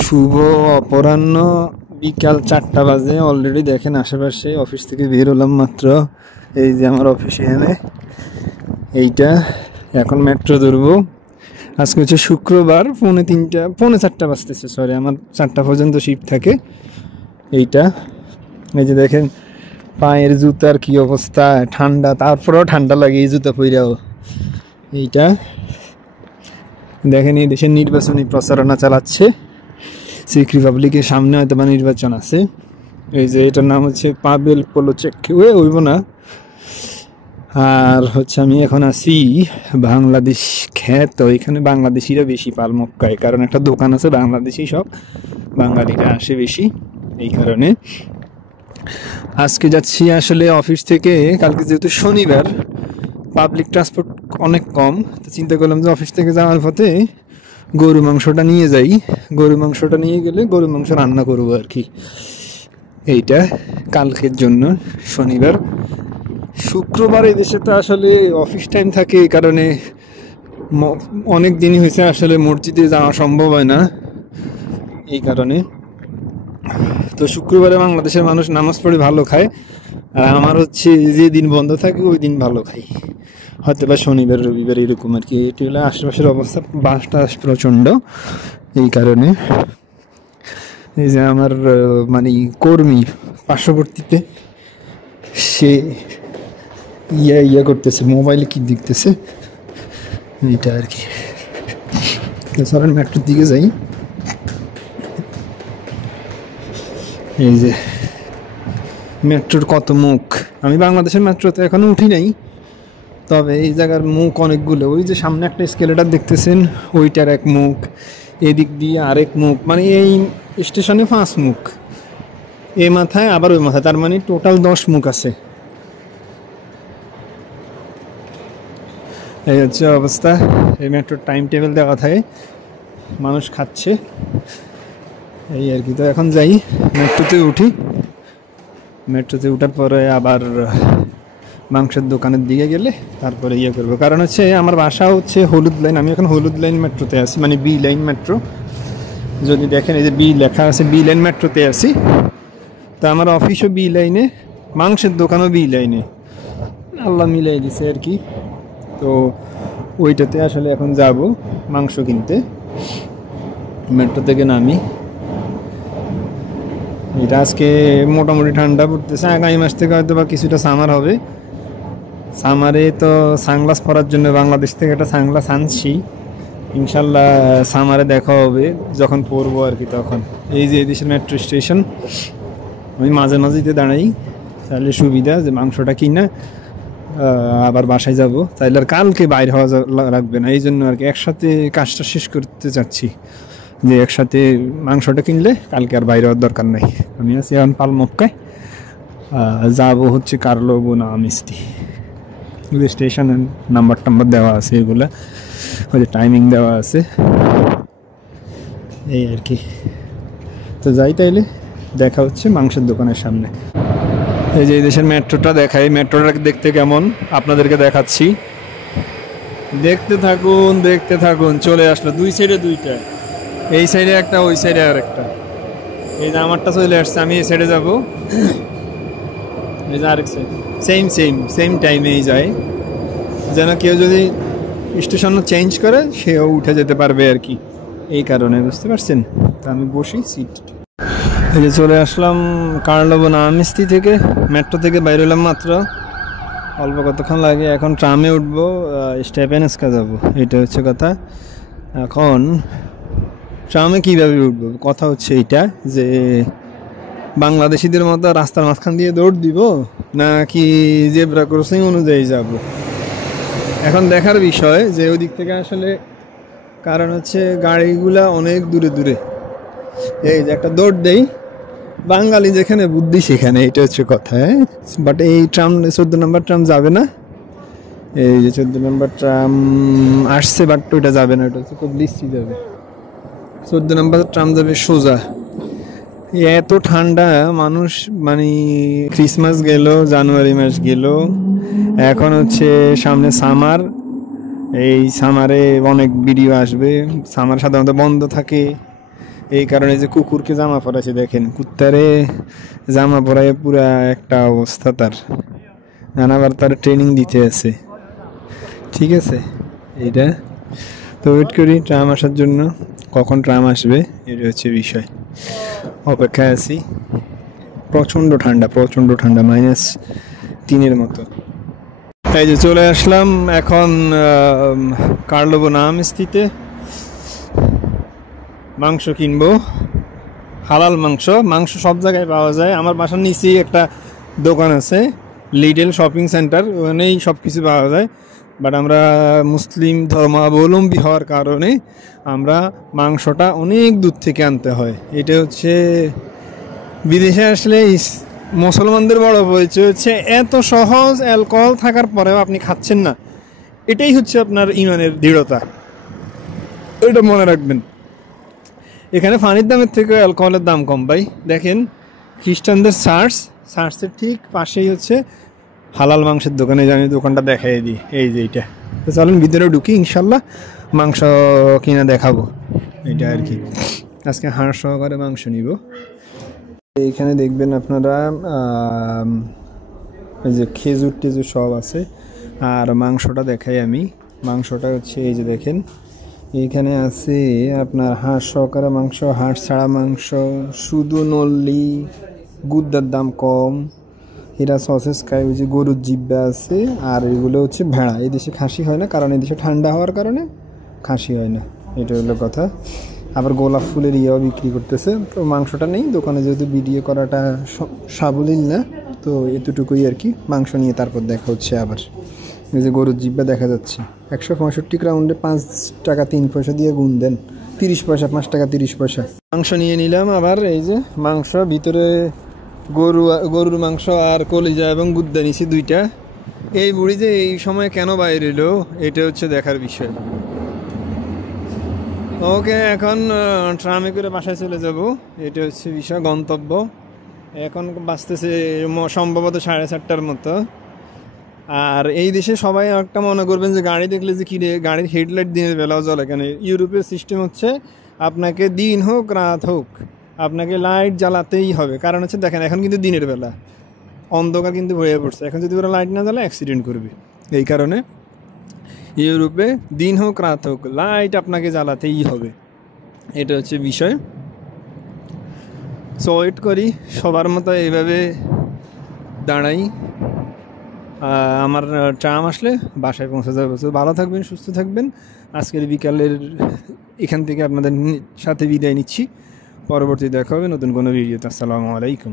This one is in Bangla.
শুভ অপরাহ্ন, বিকাল 4টা বাজে। অলরেডি দেখেন আশেপাশে, অফিস থেকে বের হলাম মাত্র। এই যে আমার অফিস এখানে, এইটা এখন মেট্রো ধরবো। আজকে হচ্ছে শুক্রবার, পৌনে 4টা বাজতেছে, সরি, আমার 4টা পর্যন্ত শিফট থাকে। এইটা এই যে দেখেন পায়ের জুতার কি অবস্থা, ঠান্ডা, তারপরেও ঠান্ডা লাগে এই জুতা পইরাও। এইটা দেখেন এই দেশের নির্বাচনী প্রচারণা চালাচ্ছে, চেক রিপাবলিকের সামনে হয়তো বা নির্বাচন আছে। এই যে এটার নাম হচ্ছে পাবেল পোলোচেক, হইব না। আর হচ্ছে আমি এখন আছি বাংলাদেশ খ্যাত, এখানে বাংলাদেশিরা বেশি পাল মক্কায়, কারণ একটা দোকান আছে বাংলাদেশি, সব বাঙালিরা আসে বেশি, এই কারণে। আজকে যাচ্ছি আসলে অফিস থেকে, কালকে যেহেতু শনিবার পাবলিক ট্রান্সপোর্ট অনেক কম, তো চিন্তা করলাম যে অফিস থেকে যাওয়ার পথে গরু মাংসটা নিয়ে যাই। গরু মাংসটা নিয়ে গেলে গরু মাংস রান্না করবো আর কি, এইটা কালকের জন্য। শনিবার, শুক্রবার এই দেশে তো আসলে অফিস টাইম থাকে, এই কারণে অনেক দিনই হয়েছে আসলে মসজিদে যাওয়া সম্ভব হয় না, এই কারণে। তো শুক্রবারে বাংলাদেশের মানুষ নামাজ পড়ে ভালো খায়, আর আমার হচ্ছে যে দিন বন্ধ থাকে ওই দিন ভালো খাই, হয়তো বা শনিবার রবিবার এরকম আর কি। এটি হলো আশেপাশের অবস্থা, বাসটা প্রচণ্ড, এই কারণে। এই যে আমার মানে কর্মী পার্শ্ববর্তীতে, সে ইয়া করতেছে, মোবাইলে কি দেখতেছে, এইটা আর কি। সরেন মেট্রোর দিকে যাই। এই যে মেট্রোর কত মুখ, আমি বাংলাদেশের মেট্রোতে এখনো উঠি নাই, তবে এই জায়গার মুখ অনেকগুলো। ওই যে সামনে একটা স্কেলেটার দেখতেছেন, ওইটার এক মুখ, এদিক দিয়ে আরেক মুখ, মানে এই স্টেশনে 5 মুখ, এ মাথায় আবার ওই মাথায়, তার মানে টোটাল 10 মুখ আছে। এই হচ্ছে অবস্থা। এই মেট্রোর টাইম টেবিল দেওয়া থাকে, মানুষ খাচ্ছে, এই আর কি। তো এখন যাই মেট্রোতে উঠি, মেট্রোতে উঠার পরে আবার মাংসের দোকানের দিকে গেলে তারপরে ইয়ে করবো, কারণ হচ্ছে আমার বাসা হচ্ছে হলুদ লাইন, আমি এখন হলুদ লাইন মেট্রোতে আছি, মানে বি লাইন মেট্রো। যদি দেখেন এই যে বি লেখা আছে, বি লাইন মেট্রোতে আছি। তা আমার অফিসও বি লাইনে, মাংসের দোকানও বি লাইনে, আল্লাহ মিলাই দিছে আর কি। তো ওইটাতে আসলে এখন যাব মাংস কিনতে, মেট্রো থেকে নামি। এটা আজকে মোটামুটি ঠান্ডা পড়তেছে, আগামী মাস থেকে হয়তো বা কিছুটা সামার হবে। সামারে তো সানগ্লাস পরার জন্য বাংলাদেশ থেকে একটা সানগ্লাস আনছি, ইনশাল্লাহ সামারে দেখা হবে যখন পরবো আর কি তখন। এই যে এদেশের মেট্রো স্টেশন, আমি মাঝে মাঝেতে দাঁড়াই, তাহলে সুবিধা যে মাংসটা কিনা আবার বাসায় যাব, তাইলে আর কালকে বাইরে হওয়া লাগবে না। এই জন্য আর কি একসাথে কাজটা শেষ করতে চাচ্ছি, যে একসাথে মাংসটা কিনলে কালকে আর বাইরে হওয়ার দরকার নাই। আমি আছি এখন পাল মক্কায়, যাবো হচ্ছে কার্লো বোনা মিষ্টি। স্টেশনের নাম্বার টাম্বার দেওয়া আছে, এগুলা ওই যে টাইমিং দেওয়া আছে, এই আর কি। তো যাই, তাইলে দেখা হচ্ছে মাংসের দোকানের সামনে। এই যে এই দেশের মেট্রোটা দেখাই, মেট্রোটা দেখতে কেমন আপনাদেরকে দেখাচ্ছি, দেখতে থাকুন দেখতে থাকুন। চলে আসলো, দুই সাইডে দুইটা, এই সাইডে একটা, ওই সাইডে আর একটা। এই যে আমারটা চলে আসছে, আমি এই সাইডে যাবো, এই যে আরেক সাইড, সেম টাইমেই যায়, যেন কেউ যদি স্টেশন চেঞ্জ করে সেও উঠে যেতে পারবে আর কি, এই কারণে, বুঝতে পারছেন। তা আমি বসি সিট। এই যে চলে আসলাম কার্লো বোনা মিষ্টি থেকে, মেট্রো থেকে বাইরে হলাম মাত্র, অল্প কতক্ষণ লাগে। এখন ট্রামে উঠবো, স্টেপেনস্কা যাবো, এটা হচ্ছে কথা। এখন ট্রামে কীভাবে উঠবো, কথা হচ্ছে এইটা, যে বাংলাদেশিদের মতো রাস্তার মাঝখান দিয়ে দৌড় দিব নাকি জেব্রা ক্রসিং অনুযায়ী যাব, এখন দেখার বিষয় যে ওই দিক থেকে আসলে। কারণ হচ্ছে গাড়িগুলা অনেক দূরে দূরে, এই যে একটা দৌড় দেই, বাঙালি যেখানে বুদ্ধি সেখানে, এটা হচ্ছে কথা। বাট এই ট্রাম 14 নম্বর ট্রাম যাবে না, এই যে 14 নম্বর ট্রাম আসছে, বাট ওইটা যাবে না, ওটা হচ্ছে খুব লিস্টি যাবে। 14 নম্বর ট্রাম যাবে সোজা। এত ঠান্ডা, মানুষ মানে ক্রিসমাস গেল, জানুয়ারি মাস গেল, এখন হচ্ছে সামনে সামার, এই সামারে অনেক ভিডিও আসবে। সামার সাধারণত বন্ধ থাকে, এই কারণে যে কুকুরকে জামা পরাইছে দেখেন, কুত্তারে জামা পরায় পুরা একটা অবস্থা তার, আবার তার ট্রেনিং দিতে আছে। ঠিক আছে, এইটা তো ওয়েট করি ট্রাম আসার জন্য, কখন ট্রাম আসবে এটা হচ্ছে বিষয়, অপেক্ষায় আছি। প্রচণ্ড ঠান্ডা, প্রচণ্ড ঠান্ডা, -3 মতো। এই যে চলে আসলাম এখন কার্লোবো নামস্তিতে, মাংস কিনবো, হালাল মাংস। মাংস সব জায়গায় পাওয়া যায়, আমার বাসার নিচেই একটা দোকান আছে লিডল শপিং সেন্টার, ওখানেই সব কিছু পাওয়া যায়। বাট আমরা মুসলিম ধর্মাবলম্বী হওয়ার কারণে আমরা মাংসটা অনেক দূর থেকে আনতে হয়। এটা হচ্ছে বিদেশে আসলে মুসলমানদের বড় পরিচয় হচ্ছে এত সহজ অ্যালকোহল থাকার পরেও আপনি খাচ্ছেন না, এটাই হচ্ছে আপনার ইমানের দৃঢ়তা, এটা মনে রাখবেন। এখানে পানির দামের থেকে অ্যালকোহলের দাম কম ভাই। দেখেন খ্রিস্টানদের চার্চের ঠিক পাশেই হচ্ছে হালাল মাংসের দোকানে, আমি দোকানটা দেখাই দিই। এই যে এইটা, তো চলেন ভিতরে ঢুকি, ইনশাল্লাহ মাংস কিনা দেখাবো। এটা আর কি, আজকে হাঁস সহকারে মাংস নিব। এইখানে দেখবেন আপনারা এই যে খেজুর টেজুর সব আছে। আর মাংসটা দেখাই আমি, মাংসটা হচ্ছে এই যে দেখেন এইখানে আছে আপনার হাঁস সহকারে মাংস, হাঁস ছাড়া মাংস, শুধু নল্লি, গুদ্দার দাম কম, এরা সসেস খায়, ওই যে গরুর জিব্বা আছে। আর এগুলো হচ্ছে ভেড়া। এই দেশে খাসি হয় না, কারণ এই দেশে ঠান্ডা হওয়ার কারণে খাসি হয় না, এটা হলো কথা। আবার গোলাপ ফুলের ইয়েও বিক্রি করতেছে। তো মাংসটা নেই দোকানে, যেহেতু ভিডিও করাটা সাবলীল না, তো এতটুকুই আর কি। মাংস নিয়ে তারপর দেখা হচ্ছে। আবার এই যে গরুর জিব্বা দেখা যাচ্ছে, 165 রাউন্ডে 5 টাকা 3 পয়সা দিয়ে গুণ দেন, 30 পয়সা, 5 টাকা 30 পয়সা। মাংস নিয়ে নিলাম। আবার এই যে মাংস, ভিতরে গরুর মাংস আর কলিজা এবং গুদ্দা নিছি দুইটা। এই বুড়ি যে এই সময় কেন বাইরে এলো, এটা হচ্ছে দেখার বিষয়। ওকে, এখন ট্রামে করে বাসায় চলে যাব, এটা হচ্ছে বিষয়, গন্তব্য। এখন বাঁচতেছে সম্ভবত 4:30টার মতো। আর এই দেশে সবাই একটা মনে করবেন যে গাড়ি দেখলে যে কিরে, গাড়ির হেডলাইট দিনের বেলাও জ্বলে কেন। ইউরোপের সিস্টেম হচ্ছে আপনাকে দিন হোক রাত হোক আপনাকে লাইট জ্বালাতেই হবে। কারণ হচ্ছে দেখেন এখন কিন্তু দিনের বেলা, অন্ধকার কিন্তু হয়ে পড়ছে, এখন যদি ওরা লাইট না জ্বালে অ্যাক্সিডেন্ট করবে। এই কারণে ইউরোপে দিন হোক রাত হোক লাইট আপনাকে জ্বালাতেই হবে, এটা হচ্ছে বিষয়। সো ওয়েট করি, সবার মতো এইভাবে দাঁড়াই। আমার ট্রাম আসলে বাসায় পৌঁছে যাবে। ভালো থাকবেন, সুস্থ থাকবেন। আজকের বিকালের এখান থেকে আপনাদের সাথে বিদায় নিচ্ছি। পরবর্তী দেখা হবে নতুন কোনো ভিডিওতে। আসসালামু আলাইকুম।